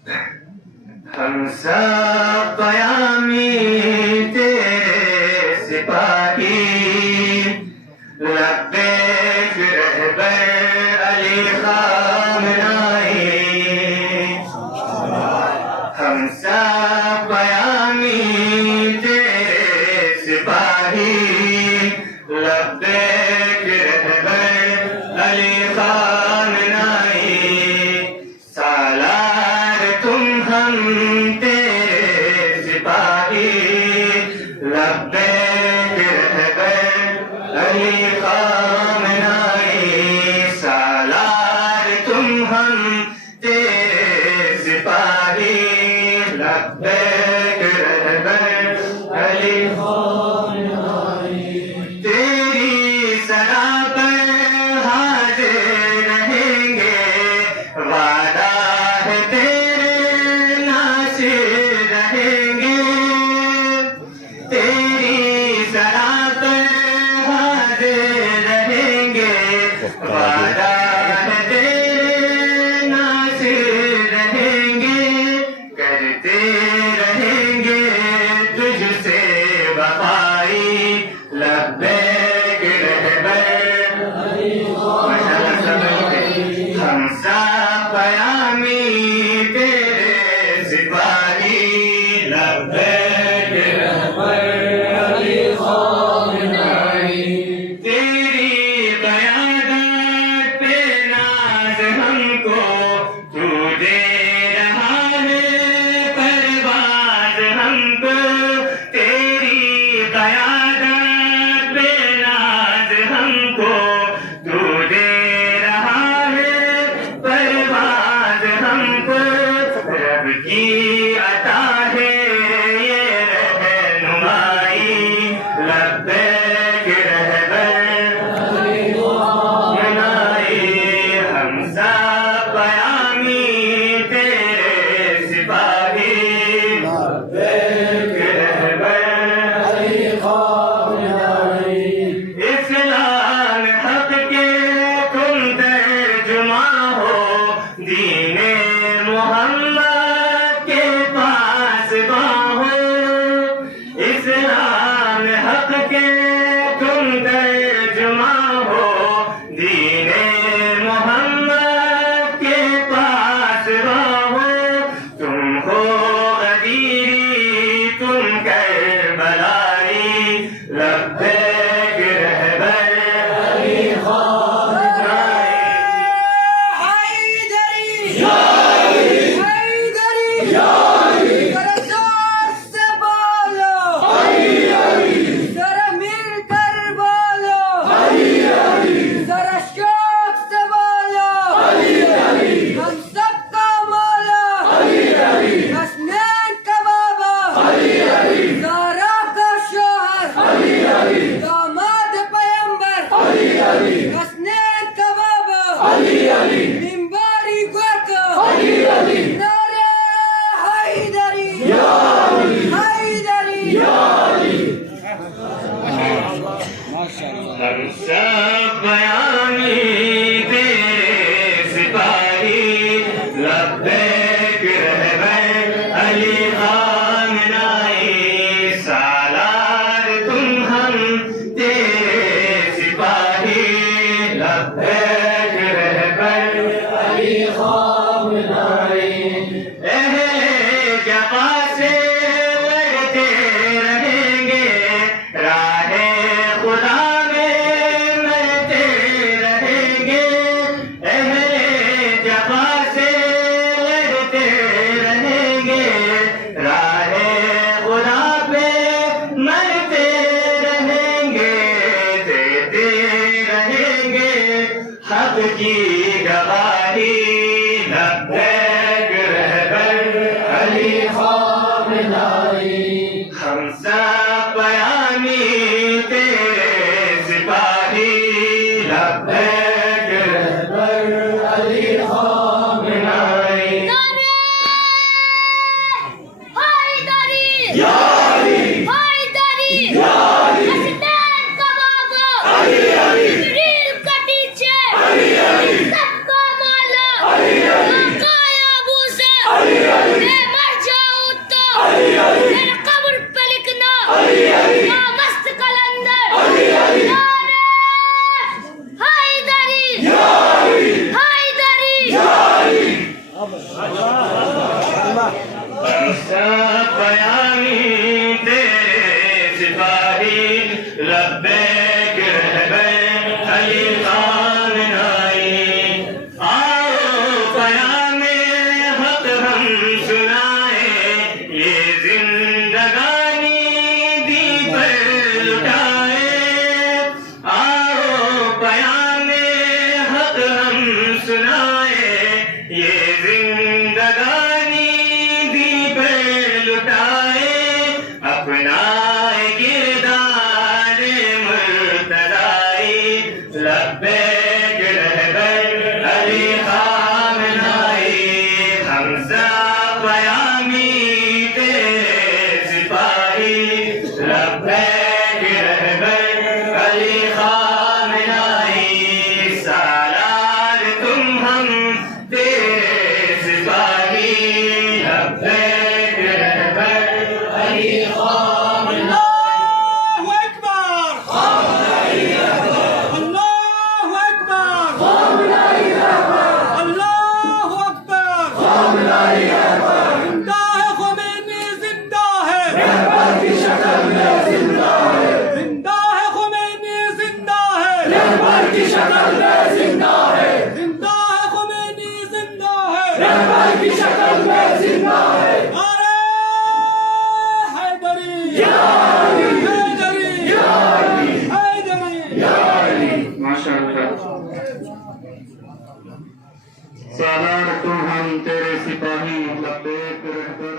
हम सब पयामी तेरे सिपाही, लब्बैक रहबर अली खामनाई। हम सब पयामी तेरे सिपाही, लब्बैक रहबर अली खामनाई। सालार तुम हम तेरे सिपाही, लब्बैक रहबर अली खामनाई। सालार तुम हम तेरे सिपाही, लब्बैक रहबर अली खामनाई। तेरी सदा पर हाजिर रहेंगे, वादा है तेरे नासिर रहेंगे। तेरी सदा पर हाजिर रहेंगे, वादा है तेरे नासिर रहेंगे। करते रहेंगे तुझसे वफाई, लब्बैक रहबर अली खामनाई। हम सब पयामी तेरे सिपाही, लब्बैक रहबर अली खामनाई। तेरी क़यादत पे नाज़ हमको तू दे रहा है परवाज़ हमको। तेरी क़यादत पे नाज़ हमको तू दे रहा है परवाज़ हमको। रब की अता है ये रहनुमाई, लब्बैक रहबर अली खामनाई। हम सब पयामी तेरे सिपाही, लब्बैक रहबर अली खामनाई। इस्लाम हक के तुम तर्जुमा हो, दीने मोहम्मद के पास बाहो। इस्लाम हक के तुम तर्जुमा हो, दीने मोहम्मद के पास बाहो। तुम हो गदीरी तुम करबलाई, लब्बैक रहबर अली खामनाई। जरा जोर से बोलो, जरा मिलकर बोलो, जरा शौक से बोलो। हम सबका मौला, हसनैन का बाबा, ज़हरा का शौहर, दामाद पैगंबर, हसनैन का बाबा, मिंबारी गोको, नारे हैदरी, हैदरी। हम सब पयामी तेरे सिपाही, लब्बैक रहबर अली खामनाई। सालार तुम हम तेरे सिपाही, लब्बैक रहबर अली खामनाई। अहले जफा से लड़ते रहेंगे, राहे खुदा में मरते रहेंगे। अहले जफा से लड़ते रहेंगे, राहे खुदा पे मरते रहेंगे। देते रहेंगे हक की गवाही, लब्बैक रहबर अली खामनाई। हम सब पयामी तेरे सिपाही, लब्बैक रहबर अली खामनाई। हसनैन का बाबा, जिब्रील का टीचर, सबका मौला, जिंदगानी दी पे लुटाए अपनाए किरदार मुर्तदाई लब्बैक रहबर अली खामनाई हमजा बयामी तेरे सिपाही लब्बैक रहबर अली खामनाई सालार तुम हम तेरे सिपाही लब्बैक रहबर अली खामनाई सालार तुम हम तेरे सिपाही लब्बैक रहबर